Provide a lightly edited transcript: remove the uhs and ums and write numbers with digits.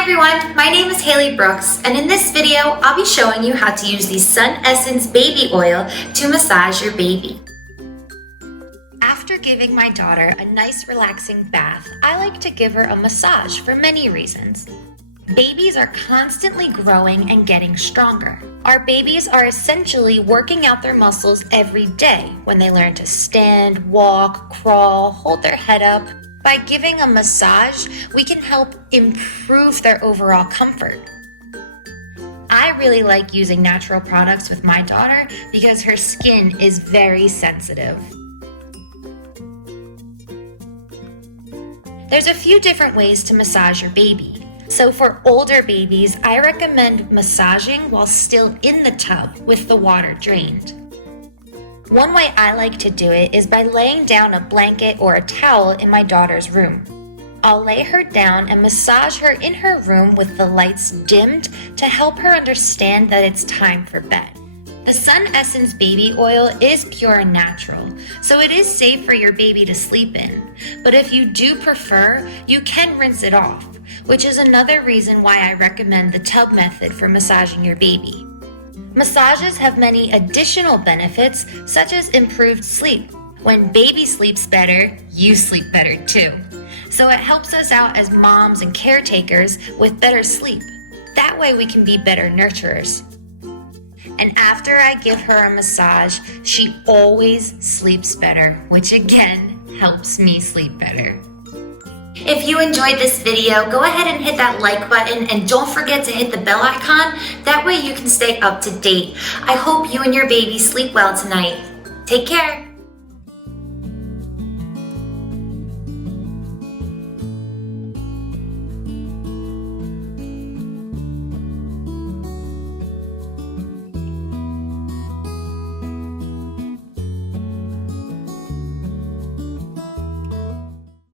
Hi everyone, my name is Hailey Brooks, and in this video, I'll be showing you how to use the Sun Essence Baby Oil to massage your baby. After giving my daughter a nice relaxing bath, I like to give her a massage for many reasons. Babies are constantly growing and getting stronger. Our babies are essentially working out their muscles every day when they learn to stand, walk, crawl, hold their head up. By giving a massage, we can help improve their overall comfort. I really like using natural products with my daughter because her skin is very sensitive. There's a few different ways to massage your baby. So for older babies, I recommend massaging while still in the tub with the water drained. One way I like to do it is by laying down a blanket or a towel in my daughter's room. I'll lay her down and massage her in her room with the lights dimmed to help her understand that it's time for bed. The Sun Essence Baby Oil is pure and natural, so it is safe for your baby to sleep in. But if you do prefer, you can rinse it off, which is another reason why I recommend the tub method for massaging your baby. Massages have many additional benefits, such as improved sleep. When baby sleeps better, you sleep better too. So it helps us out as moms and caretakers with better sleep. That way we can be better nurturers. And after I give her a massage, she always sleeps better, which again helps me sleep better. If you enjoyed this video, go ahead and hit that like button and don't forget to hit the bell icon. That way you can stay up to date. I hope you and your baby sleep well tonight. Take care.